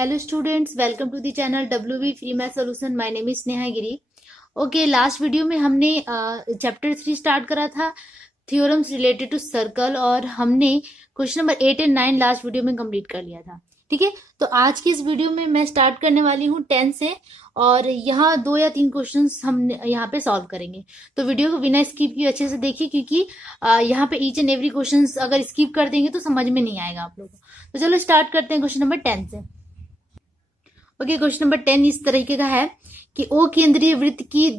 Hello students, welcome to the channel WB Free Math Solution. My name is Neha Giri. Okay, last video में हमने chapter 3 start करा था, theorems related to circle, और हमने question number 8 and 9 last video में complete कर लिया था। ठीक है, तो आज की इस वीडियो में मैं स्टार्ट करने वाली हूँ 10 से, और यहाँ 2 या 3 क्वेश्चंस हम यहाँ पे सॉल्व करेंगे। तो वीडियो को बिना स्किप किए अच्छे से देखिए, क्योंकि यहाँ पे ईच एंड एवरी क्वेश्चन अगर स्किप कर देंगे तो समझ में नहीं आएगा आप लोगों को। तो चलो स्टार्ट करते हैं क्वेश्चन नंबर 10 से। ओके, क्वेश्चन नंबर 10 इस तरीके का है कि ओ केंद्रीय वृत्त की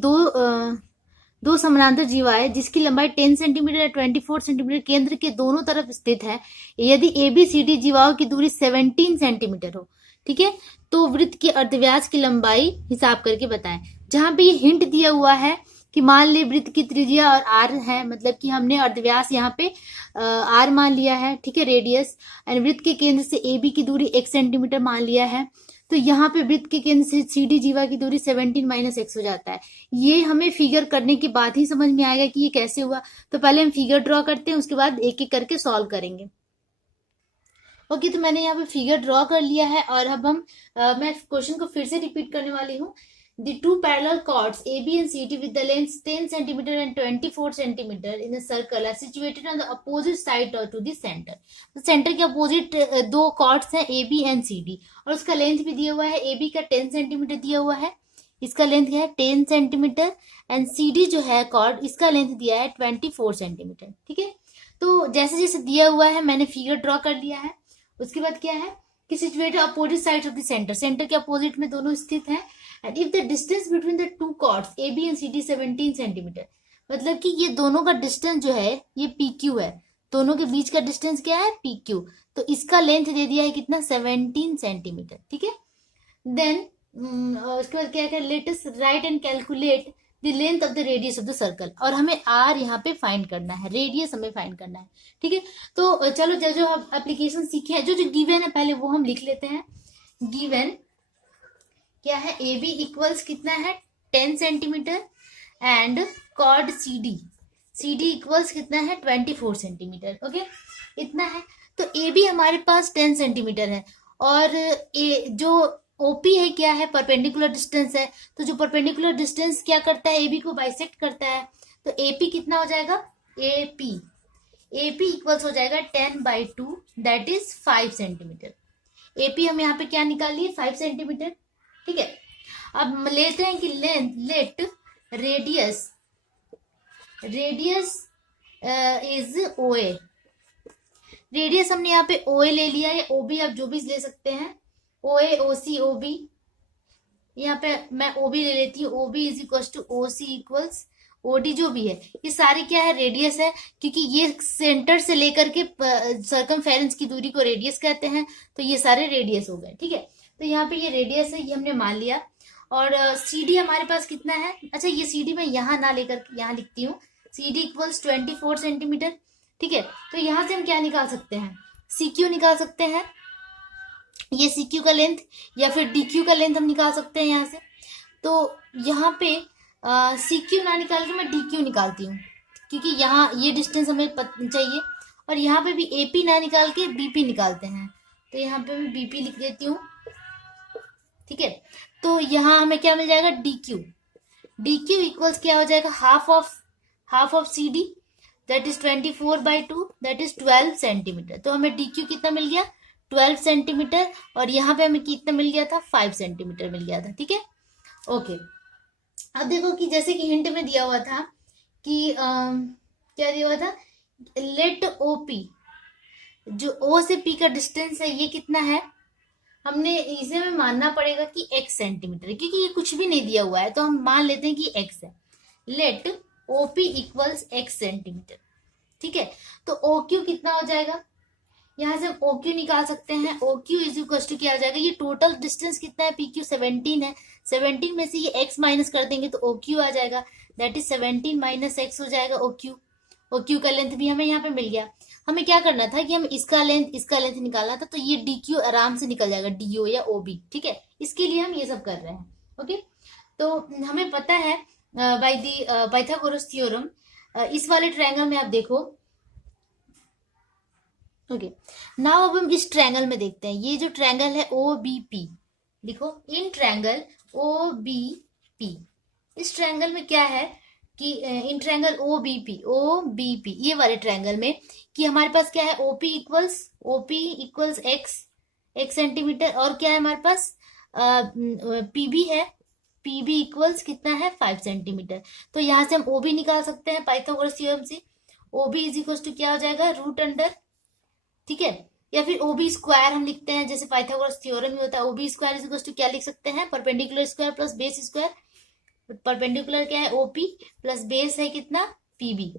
दो समानांतर जीवाएं जिसकी लंबाई 10 सेंटीमीटर या 24 सेंटीमीटर केंद्र के दोनों तरफ स्थित है, यदि ABCD जीवाओं की दूरी 17 सेंटीमीटर हो, ठीक है, तो वृत्त के अर्धव्यास की लंबाई हिसाब करके बताएं। जहां पे ये हिंट दिया हुआ है कि मान ले वृत्त की त्रिज्या और आर है, मतलब कि हमने अर्धव्यास यहाँ पे आर मान लिया है, ठीक है, रेडियस, एंड वृत्त के केंद्र से AB की दूरी 1 सेंटीमीटर मान लिया है। तो यहाँ पे वृत्त के केंद्र से CD जीवा की दूरी 17 - x हो जाता है। ये हमें फिगर करने के बाद ही समझ में आएगा कि ये कैसे हुआ। तो पहले हम फिगर ड्रॉ करते हैं, उसके बाद एक एक करके सॉल्व करेंगे। ओके, तो मैंने यहाँ पे फिगर ड्रॉ कर लिया है, और अब मैं क्वेश्चन को फिर से रिपीट करने वाली हूँ। The two parallel chords AB and CD with the lengths 10 centimeter and 24 centimeter in a circle are situated on the opposite side or to the center. तो सेंटर के अपोजिट दो कॉर्ड्स हैं AB and CD, और उसका length भी दिया हुआ है। AB का 10 सेंटीमीटर दिया हुआ है, इसका लेंथ क्या है 10 सेंटीमीटर, एंड CD जो है कॉर्ड, इसका लेंथ दिया है 24 सेंटीमीटर। ठीक है, तो जैसे जैसे दिया हुआ है मैंने फिगर ड्रॉ कर लिया है। उसके बाद क्या है कि situated opposite side of the center, center के अपोजिट में दोनों स्थित हैं। And if the distance between the two chords AB and CD 17 centimetre, मतलब कि ये दोनों का डिस्टेंस जो है ये PQ है, दोनों के बीच का डिस्टेंस क्या है PQ, तो इसका लेंथ दे दिया है कितना 17 सेंटीमीटर। ठीक है, देन उसके बाद क्या है, let us right and calculate the length of the radius of the circle, और हमें R यहाँ पे फाइंड करना है, रेडियस हमें फाइंड करना है। ठीक है, तो चलो जो जो हम एप्लीकेशन सीखे हैं, जो जो गिवन है पहले वो हम लिख लेते हैं। गिवन क्या है, AB इक्वल्स कितना है 10 centimetre, and chord CD equals कितना है 24 सेंटीमीटर। ओके, इतना है। तो AB हमारे पास 10 सेंटीमीटर है, और जो OP है क्या है, परपेंडिकुलर डिस्टेंस है। तो जो परपेंडिकुलर डिस्टेंस क्या करता है, AB को बाइसेक्ट करता है। तो AP कितना हो जाएगा, AP इक्वल्स हो जाएगा 10/2, दैट इज 5 सेंटीमीटर। AP हम यहाँ पे क्या निकाल लिए 5 सेंटीमीटर। ठीक है, अब लेते हैं कि let radius is OA। Radius हमने यहाँ पे OA ले लिया है, OB आप जो भी ले सकते हैं, OA OC OB, यहाँ पे मैं OB ले लेती हूँ। OB is equal to OC equals OD, जो भी है ये सारे क्या है रेडियस है, क्योंकि ये सेंटर से लेकर के सर्कमफेरेंस की दूरी को रेडियस कहते हैं, तो ये सारे रेडियस हो गए। ठीक है, तो यहाँ पे ये रेडियस है, ये हमने मान लिया। और CD हमारे पास कितना है, अच्छा ये CD मैं यहाँ ना लेकर यहाँ लिखती हूँ, CD इक्वल्स 24 सेंटीमीटर। ठीक है, तो यहाँ से हम क्या निकाल सकते हैं, CQ निकाल सकते हैं, ये CQ का लेंथ, या फिर DQ का लेंथ हम निकाल सकते हैं यहाँ से। तो यहाँ पे CQ ना निकाल के मैं DQ निकालती हूँ, क्योंकि यहाँ ये डिस्टेंस हमें चाहिए। और यहाँ पे भी AP ना निकाल के BP निकालते हैं, तो यहाँ पे मैं BP लिख देती हूँ। ठीक है, तो यहाँ हमें क्या मिल जाएगा DQ इक्वल्स क्या हो जाएगा, half of CD, that is 24/2, that is 12 centimetre. तो हमें DQ कितना मिल गया 12 सेंटीमीटर, और यहाँ पे हमें कितना मिल गया था 5 सेंटीमीटर मिल गया था। ठीक है, ओके। अब देखो कि जैसे कि हिंट में दिया हुआ था कि क्या दिया हुआ था, लेट OP, जो O से P का डिस्टेंस है ये कितना है, हमने इसे में मानना पड़ेगा कि x सेंटीमीटर है, क्योंकि ये कुछ भी नहीं दिया हुआ है, तो हम मान लेते हैं कि x है। Let OP equals x centimetre. ठीक है, तो OQ कितना हो जाएगा, यहाँ से हम OQ निकाल सकते हैं। OQ इज इक्वल टू क्या हो जाएगा, ये टोटल डिस्टेंस कितना है PQ 17 है, 17 में से ये x माइनस कर देंगे तो OQ आ जाएगा, दैट इज 17 - x हो जाएगा OQ का लेंथ भी हमें यहाँ पे मिल गया। हमें क्या करना था कि हम इसका लेंथ निकालना था, तो ये DQ आराम से निकल जाएगा, DO या OB। ठीक है, इसके लिए हम ये सब कर रहे हैं। ओके, तो हमें पता है बाय द पाइथागोरस थ्योरम, इस वाले ट्रायंगल में आप देखो ओके, नाउ अब हम इस ट्रायंगल में देखते हैं। ये जो ट्रायंगल है ओ बी पी, देखो in triangle O B P, इस ट्रायंगल में क्या है कि in triangle O B P ये वाले ट्रायंगल में कि हमारे पास क्या है, ओपी इक्वल्स एक्स सेंटीमीटर, और क्या है हमारे पास पीबी है, पीबी इक्वल्स कितना है 5 सेंटीमीटर। तो यहां से हम ओबी निकाल सकते हैं पाइथागोरस थ्योरम से। ओबी इज इक्वल टू क्या हो जाएगा, रूट अंडर, ठीक है, या फिर ओबी स्क्वायर हम लिखते हैं, जैसे पाइथागोरस थ्योरम में होता है। ओबी स्क्वायर इज इक्वल टू क्या लिख सकते हैं, perpendicular square plus base square. Perpendicular क्या है, ओपी, प्लस बेस है कितना, पीबी,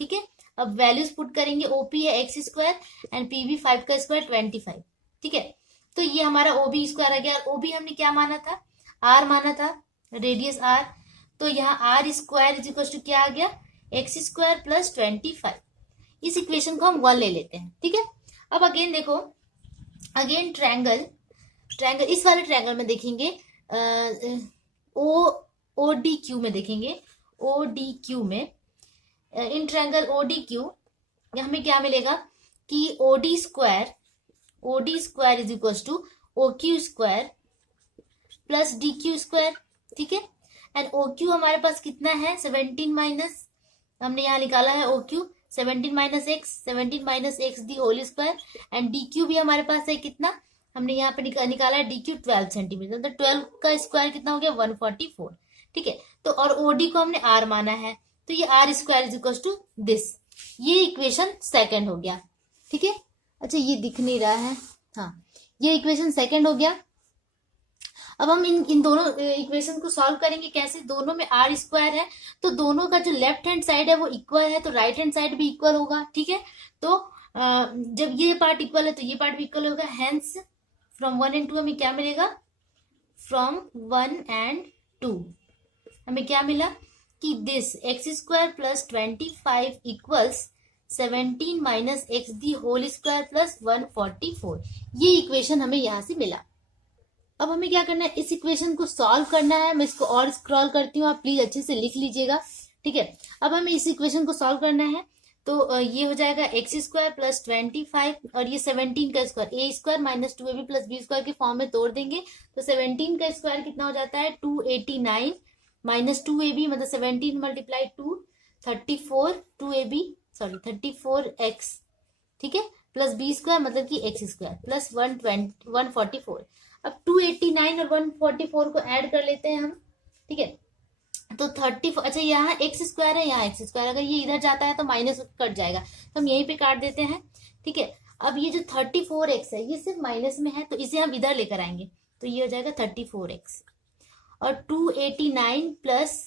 ठीक है। अब वैल्यूज पुट करेंगे, ओपी है एक्स स्क्वायर एंड पीबी 5 का स्क्वायर 25, ठीक है। तो ये हमारा ओबी स्क्वायर आ गया। ओबी हमने क्या माना था, आर माना था, रेडियस आर। तो यहाँ R square is equal to क्या आ गया, एक्स स्क्वायर प्लस 25। इस इक्वेशन को हम 1 ले लेते हैं, ठीक है। अब अगेन देखो, अगेन ट्रायंगल इस वाले ट्रायंगल में देखेंगे, ओ डी क्यू में देखेंगे, ओ डी क्यू में, in triangle O D Q हमें क्या मिलेगा कि O D square is equal to O Q square plus D Q square, ठीक है। एंड ओ क्यू हमारे पास कितना है, 17 माइनस, हमने यहाँ निकाला है O Q 17 minus x the whole square, and D Q भी हमारे पास है कितना, हमने यहाँ पे निकाला है डी क्यू 12 सेंटीमीटर। तो 12 का स्क्वायर कितना हो गया, 144, ठीक है। तो और ओडी को हमने आर माना है, तो ये R square is equal to this, ये इक्वेशन सेकंड हो गया, ठीक है। अच्छा ये दिख नहीं रहा है, हाँ ये इक्वेशन सेकंड हो गया। अब हम इन दोनों इक्वेशन को सॉल्व करेंगे कैसे, दोनों में आर स्क्वायर है, तो दोनों का जो लेफ्ट हैंड साइड है वो इक्वल है, तो राइट हैंड साइड भी इक्वल होगा, ठीक है। तो जब ये पार्ट इक्वल है तो ये पार्ट भी इक्वल होगा, हेंस फ्रॉम 1 and 2 हमें क्या मिलेगा, फ्रॉम 1 and 2 हमें क्या मिला कि this x square plus 25 equals 17 minus x the whole square plus 144, ये इक्वेशन हमें यहां से मिला। अब हमें क्या करना है, इस इक्वेशन को सॉल्व करना है। मैं इसको और स्क्रॉल करती हूँ, आप प्लीज अच्छे से लिख लीजिएगा, ठीक है। अब हमें इस इक्वेशन को सॉल्व करना है, तो ये हो जाएगा एक्स स्क्वायर प्लस 25 और ये 17 का square, a square minus 2ab plus b square के फॉर्म में तोड़ देंगे, तो 17 का स्क्वायर कितना हो जाता है, 289 माइनस 2ab मतलब 17 मल्टीप्लाई 2 34 2ab सॉरी 34x, ठीक है, प्लस बी स्क्वायर मतलब कि एक्स स्क्वायर प्लस 144। अब 289 और 144 को ऐड कर लेते हैं हम, ठीक है। तो 34, अच्छा यहाँ एक्स स्क्वायर है, यहाँ एक्स स्क्वायर, अगर ये इधर जाता है तो माइनस कट जाएगा, तो हम यहीं पे काट देते हैं, ठीक है। अब ये जो 34x है ये सिर्फ माइनस में है, तो इसे हम इधर लेकर आएंगे, तो ये हो जाएगा 34x, और 289 प्लस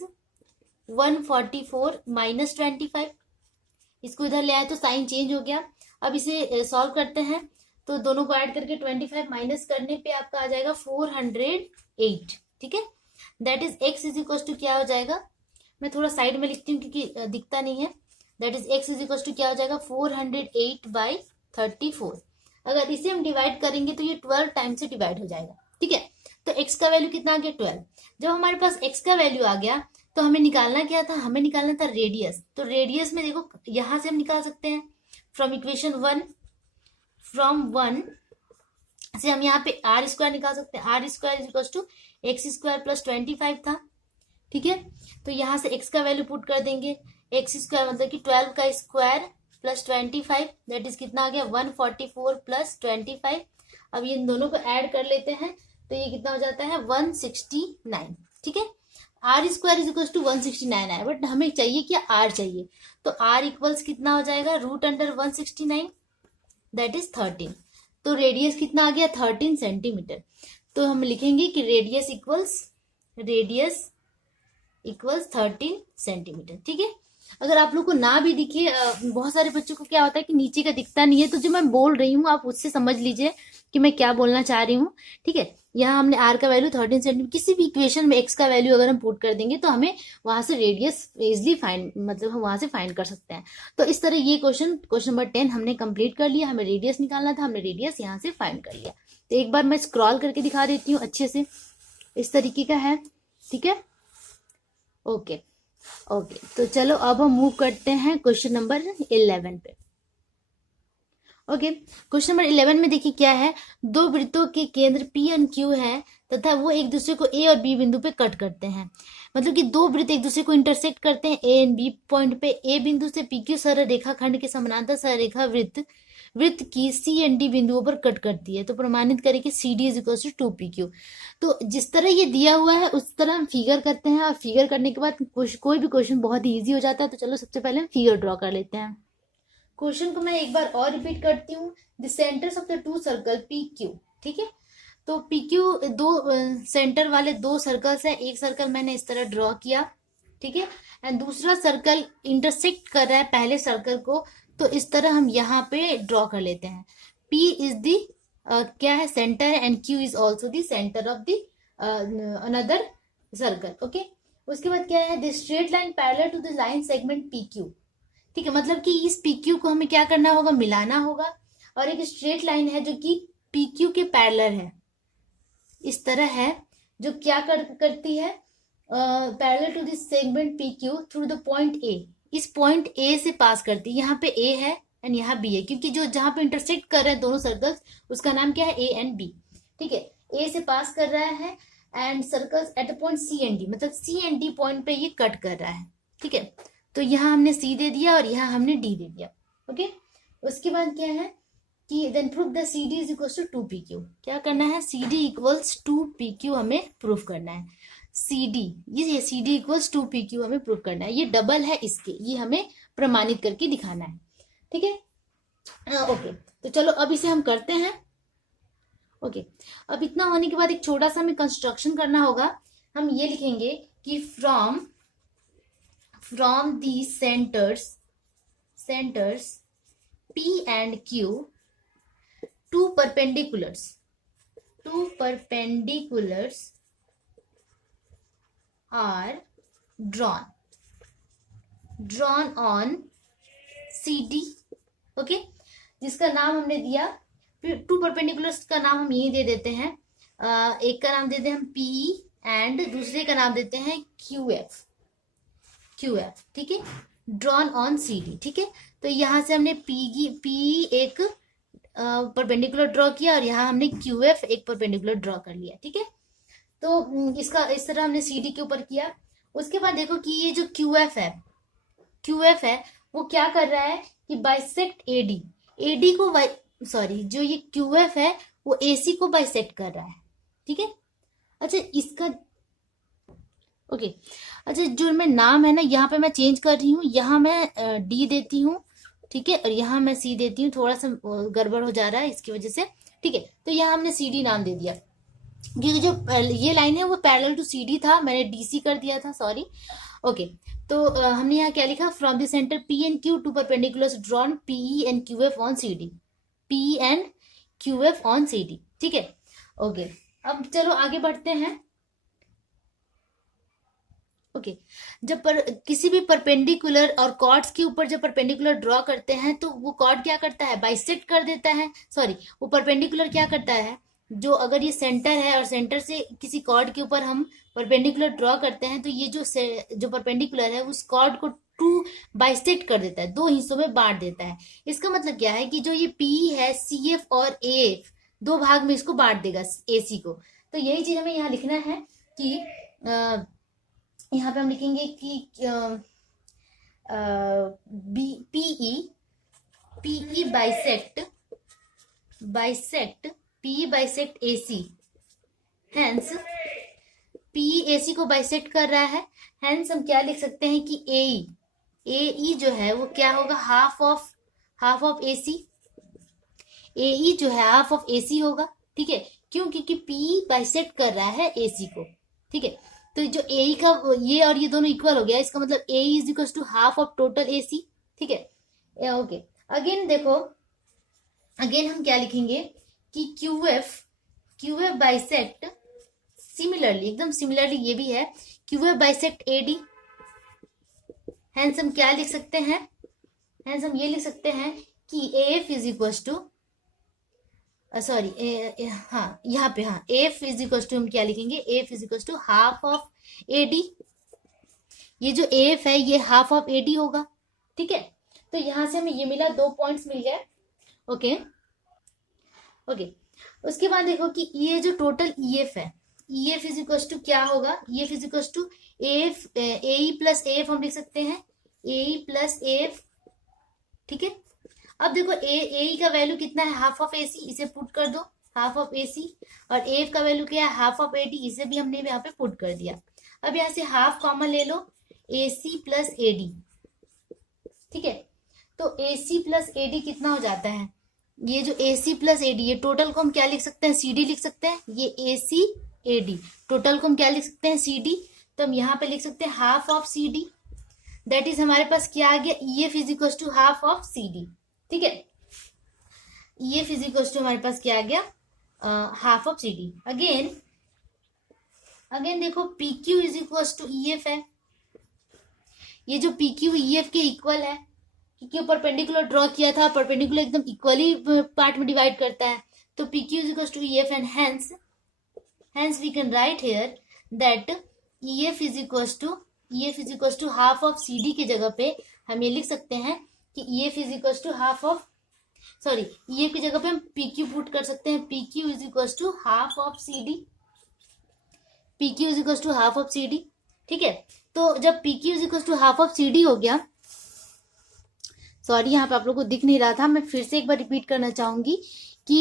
144 माइनस 25, इसको इधर ले आए तो साइन चेंज हो गया। अब इसे सॉल्व करते हैं, तो दोनों को ऐड करके 25 माइनस करने पे आपका आ जाएगा 408, ठीक है। That is x is equal to क्या हो जाएगा, मैं थोड़ा साइड में लिखती हूँ क्योंकि दिखता नहीं है। That is x is equal to क्या हो जाएगा, 408/34। अगर इसे हम डिवाइड करेंगे तो ये 12 टाइम से डिवाइड हो जाएगा, ठीक है। तो एक्स का वैल्यू कितना आ गया, 12। जब हमारे पास एक्स का वैल्यू आ गया तो हमें निकालना क्या था, हमें निकालना था रेडियस। तो रेडियस में देखो यहां से हम निकाल सकते हैं फ्रॉम इक्वेशन 1, फ्रॉम 1 से हम यहाँ पे आर स्क्वायर निकाल सकते हैं। R square is equal to x square plus 25 था, ठीक है। तो यहाँ से एक्स का वैल्यू पुट कर देंगे, एक्स स्क्वायर मतलब कि 12 का स्क्वायर प्लस 25, दैट इज कितना आ गया 144 प्लस 25। अब ये इन दोनों को ऐड कर लेते हैं, तो ये कितना हो जाता है 169, ठीक है। R square is equal to 169 है, बट हमें चाहिए क्या, आर चाहिए, तो आर इक्वल्स कितना हो जाएगा, रूट अंडर 169 दैट इज 13। तो रेडियस कितना आ गया 13 सेंटीमीटर। तो हम लिखेंगे कि रेडियस इक्वल्स 13 सेंटीमीटर, ठीक है। अगर आप लोग को ना भी दिखे, बहुत सारे बच्चों को क्या होता है कि नीचे का दिखता नहीं है, तो जो मैं बोल रही हूँ आप उससे समझ लीजिए कि मैं क्या बोलना चाह रही हूँ, ठीक है। यहाँ हमने आर का वैल्यू 13 सेंटीमीटर, किसी भी इक्वेशन में एक्स का वैल्यू अगर हम पुट कर देंगे तो हमें वहां से रेडियस इजिली फाइंड, मतलब हम वहां से फाइंड कर सकते हैं। तो इस तरह ये क्वेश्चन नंबर 10 हमने कंप्लीट कर लिया। हमें रेडियस निकालना था, हमने रेडियस यहाँ से फाइंड कर लिया। तो एक बार मैं स्क्रॉल करके दिखा देती हूँ अच्छे से, इस तरीके का है, ठीक है। ओके, तो चलो अब हम मूव करते हैं क्वेश्चन नंबर 11 पे। ओके, क्वेश्चन नंबर 11 में देखिए क्या है। दो वृत्तों के केंद्र P एंड Q है तथा वो एक दूसरे को A और B बिंदु पे कट करते हैं। मतलब कि दो वृत्त एक दूसरे को इंटरसेक्ट करते हैं A एंड B पॉइंट पे। A बिंदु से PQ सरल रेखा खंड के समानांतर सररेखा वृत्त की C एंड D बिंदुओं पर कट करती है। तो प्रमाणित करें कि CD is equal to 2PQ। तो जिस तरह ये दिया हुआ है उस तरह हम फिगर करते हैं, और फिगर करने के बाद कोई भी क्वेश्चन बहुत ही ईजी हो जाता है। तो चलो सबसे पहले हम फिगर ड्रॉ कर लेते हैं। क्वेश्चन को मैं एक बार और रिपीट करती हूँ। The centres of the two circle P Q, ठीक है। तो पी क्यू दो सेंटर वाले दो सर्कल्स हैं। एक सर्कल मैंने इस तरह ड्रॉ किया, ठीक है, एंड दूसरा सर्कल इंटरसेक्ट कर रहा है पहले सर्कल को। तो इस तरह हम यहाँ पे ड्रॉ कर लेते हैं। पी इज दी क्या है, center, and Q is also the center of the another circle. Okay, उसके बाद क्या है, the straight line parallel to the line segment P Q, ठीक है। मतलब कि इस PQ को हमें क्या करना होगा, मिलाना होगा। और एक स्ट्रेट लाइन है जो कि PQ के पैरेलल है, इस तरह है, जो क्या करती है, parallel to this segment PQ through the point A। इस पॉइंट A से पास करती है। यहाँ पे A है एंड यहाँ B है, क्योंकि जो जहां पे इंटरसेक्ट कर रहे हैं दोनों सर्कल्स, उसका नाम क्या है, A एंड B, ठीक है। A से पास कर रहा है and circles at the point C and D, मतलब C एंड D पॉइंट पे ये कट कर रहा है, ठीक है। तो यहाँ हमने C दे दिया और यहाँ हमने D दे दिया। ओके, उसके बाद क्या है कि then prove the CD is equals to 2PQ। क्या करना है, CD इक्वल्स 2PQ हमें प्रूफ करना है। CD, ये CD इक्वल्स 2PQ हमें प्रूफ करना है। ये डबल है इसके, ये हमें प्रमाणित करके दिखाना है, ठीक है। ओके, तो चलो अब इसे हम करते हैं। ओके, अब इतना होने के बाद एक छोटा सा हमें कंस्ट्रक्शन करना होगा। हम ये लिखेंगे कि from the centers P and Q, two perpendiculars are drawn on CD, okay, जिसका नाम हमने दिया, टू परपेंडिकुलर्स का नाम हम यही दे देते हैं। एक का नाम देते हैं हम P एंड दूसरे का नाम देते हैं QF, ठीक है, ड्रॉन ऑन CD, ठीक है। तो यहां से हमने P एक परपेंडिकुलर ड्रॉ किया और यहाँ हमने QF एक परपेंडिकुलर ड्रॉ कर लिया, ठीक है। तो इसका इस तरह हमने CD के ऊपर किया। उसके बाद देखो कि ये जो QF है वो क्या कर रहा है कि बाइसेक्ट AD को जो ये QF है वो AC को बाइसेक्ट कर रहा है, ठीक है। अच्छा, इसका ओके, अच्छा, जो मैं नाम है ना, यहाँ पे मैं चेंज कर रही हूँ। यहाँ मैं D देती हूँ, ठीक है, और यहाँ मैं C देती हूँ। थोड़ा सा गड़बड़ हो जा रहा है इसकी वजह से, ठीक है। तो यहाँ हमने CD नाम दे दिया, क्योंकि जो ये लाइन है वो पैरेलल टू CD था, मैंने DC कर दिया था, सॉरी। ओके, तो हमने यहाँ क्या लिखा, from the center P and Q two perpendiculars drawn PE and QF on CD, PE and QF on CD, ठीक है। ओके, अब चलो आगे बढ़ते हैं। ओके, जब किसी भी परपेंडिकुलर और कॉर्ड्स के ऊपर जब परपेंडिकुलर ड्रॉ करते हैं तो वो कॉर्ड क्या करता है, बाइसेक्ट कर देता है। सॉरी, वो परपेंडिकुलर क्या करता है, जो अगर ये सेंटर है और सेंटर से किसी कॉर्ड के ऊपर हम परपेंडिकुलर ड्रॉ करते हैं, तो ये जो परपेंडिकुलर है उस कॉर्ड को टू बाइसेक्ट कर देता है, दो हिस्सों में बांट देता है। इसका मतलब क्या है कि जो ये P है, CF और AF दो भाग में इसको बांट देगा AC को। तो यही चीज हमें यहाँ लिखना है कि यहाँ पे हम लिखेंगे कि PE bisect AC, hence PE AC को बाइसेक्ट कर रहा है। हेंस हम क्या लिख सकते हैं कि AE जो है वो क्या होगा, हाफ ऑफ AC। AE जो है हाफ ऑफ AC होगा, ठीक है। क्यों, क्योंकि PE बाइसेक्ट कर रहा है AC को, ठीक है। तो जो AE का ये और ये दोनों इक्वल हो गया, इसका मतलब AE is equal to half of total AC, ठीक है। ओके, अगेन देखो, अगेन हम क्या लिखेंगे कि QF बाइसेक्ट सिमिलरली, एकदम सिमिलरली ये भी है, QF बाइसेक्ट AD। हेंस हम क्या लिख सकते हैं, हेंस हम ये लिख सकते हैं कि AF is equal to sorry हाँ, यहाँ पे हाँ, AF इज इक्वल टू हम क्या लिखेंगे, AF is equal to half of AD। ये जो AF है ये हाफ ऑफ AD होगा, ठीक है। तो यहां से हमें ये मिला, 2 पॉइंट्स मिल गए। Okay okay. उसके बाद देखो कि ये जो टोटल ईएफ है, ईएफ इज इक्वल टू क्या होगा, EF is equal to F A plus F हम लिख सकते हैं, ए प्लस एफ। ठीक है, अब देखो ए का वैल्यू कितना है, हाफ ऑफ एसी, इसे पुट कर दो, हाफ ऑफ एसी। और एफ का वैल्यू क्या है, हाफ ऑफ एडी, इसे भी हमने यहाँ पे पुट कर दिया। अब यहाँ से हाफ कॉमन ले लो, एसी प्लस एडी। ठीक है, तो एसी प्लस एडी कितना हो जाता है, ये जो AC प्लस एडी, ये टोटल को हम क्या लिख सकते हैं, CD लिख सकते हैं। ये AC AD टोटल को हम क्या लिख सकते हैं, CD। तो हम यहाँ पे लिख सकते हैं half of CD। That is हमारे पास क्या आ गया, EF is equal to half of CD। ठीक है, EF इज इक्वल टू हमारे पास क्या आ गया, हाफ ऑफ CD। अगेन देखो PQ is equal to EF है। ये जो PQ EF के इक्वल है, क्योंकि परपेंडिकुलर ड्रॉ किया था, परपेंडिकुलर एकदम इक्वली पार्ट में डिवाइड करता है। तो PQ is equal to EF and hence we can write here that EF is equals to half of CD के जगह पे हम ये लिख सकते हैं कि EF is equals to half of, sorry, EF की जगह पे हम PQ पुट कर सकते हैं, PQ is equals to half of CD, PQ is equals to half of CD। ठीक है, तो जब PQ is equals to half of CD हो गया, सॉरी यहाँ पे आप लोगों को दिख नहीं रहा था, मैं फिर से एक बार रिपीट करना चाहूंगी कि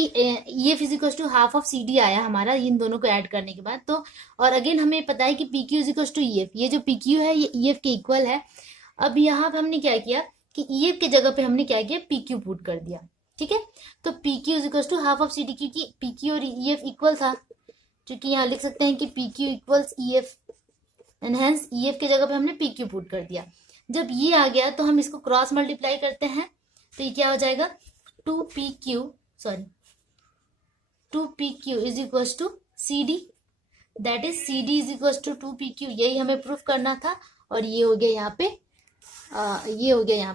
ये फिजिकल्स टू हाफ ऑफ CD आया हमारा इन दोनों को ऐड करने के बाद। तो और अगेन हमें पता है कि PQ इजिकल्स टू EF, ये जो PQ है ये EF के इक्वल है। अब यहाँ पे हमने क्या किया कि EF के जगह पे हमने क्या किया, PQ पुट कर दिया। ठीक है, तो PQ is equals to half of CD, क्योंकि PQ और EF इक्वल था, क्योंकि यहाँ लिख सकते हैं कि PQ equals EF and hence EF के जगह पे हमने PQ पुट कर दिया। जब ये आ गया तो हम इसको क्रॉस मल्टीप्लाई करते हैं, तो ये क्या हो जाएगा, 2PQ is equal to CD। That is CD is equal to 2PQ, यही हमें प्रूफ करना था। और ये हो गया यहाँ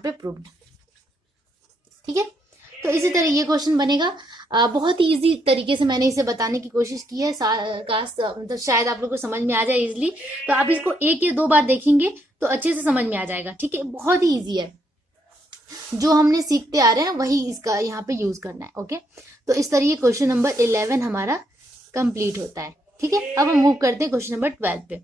पे प्रूव्ड। ठीक है, तो इसी तरह ये क्वेश्चन बनेगा। बहुत ही इजी तरीके से मैंने इसे बताने की कोशिश की है, मतलब शायद आप लोग को समझ में आ जाए इजिली। तो आप इसको एक या दो बार देखेंगे तो अच्छे से समझ में आ जाएगा। ठीक है, बहुत ही इजी है, जो हमने सीखते आ रहे हैं वही इसका यहाँ पे यूज करना है। ओके, तो इस तरह ये क्वेश्चन नंबर 11 हमारा कंप्लीट होता है। ठीक है, अब हम मूव करते हैं क्वेश्चन नंबर 12 पे।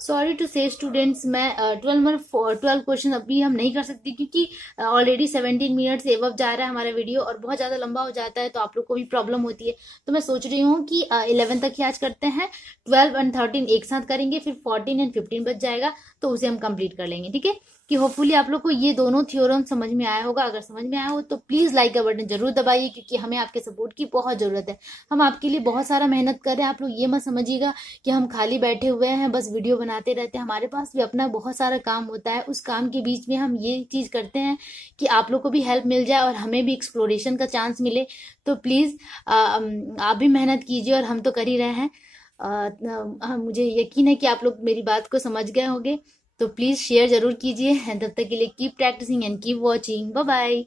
सॉरी टू से स्टूडेंट्स, मैं 12 क्वेश्चन अभी हम नहीं कर सकते, क्योंकि ऑलरेडी 17 मिनट से एबव जा रहा है हमारा वीडियो और बहुत ज़्यादा लंबा हो जाता है, तो आप लोग को भी प्रॉब्लम होती है। तो मैं सोच रही हूँ कि 11 तक ही आज करते हैं, 12 और 13 एक साथ करेंगे, फिर 14 और 15 बच जाएगा, तो उसे हम कंप्लीट कर लेंगे। ठीक है, कि होपफुली आप लोग को ये दोनों थ्योरम समझ में आया होगा। अगर समझ में आया हो तो प्लीज लाइक का बटन जरूर दबाइए, क्योंकि हमें आपके सपोर्ट की बहुत जरूरत है। हम आपके लिए बहुत सारा मेहनत कर रहे हैं। आप लोग ये मत समझिएगा कि हम खाली बैठे हुए हैं बस वीडियो बनाते रहते हैं, हमारे पास भी अपना बहुत सारा काम होता है। उस काम के बीच में हम ये चीज करते हैं कि आप लोग को भी हेल्प मिल जाए और हमें भी एक्सप्लोरेशन का चांस मिले। तो प्लीज आप भी मेहनत कीजिए, और हम तो कर ही रहे हैं। मुझे यकीन है कि आप लोग मेरी बात को समझ गए होंगे। तो प्लीज शेयर जरूर कीजिए। तब तक के लिए keep practicing and keep watching. Bye bye.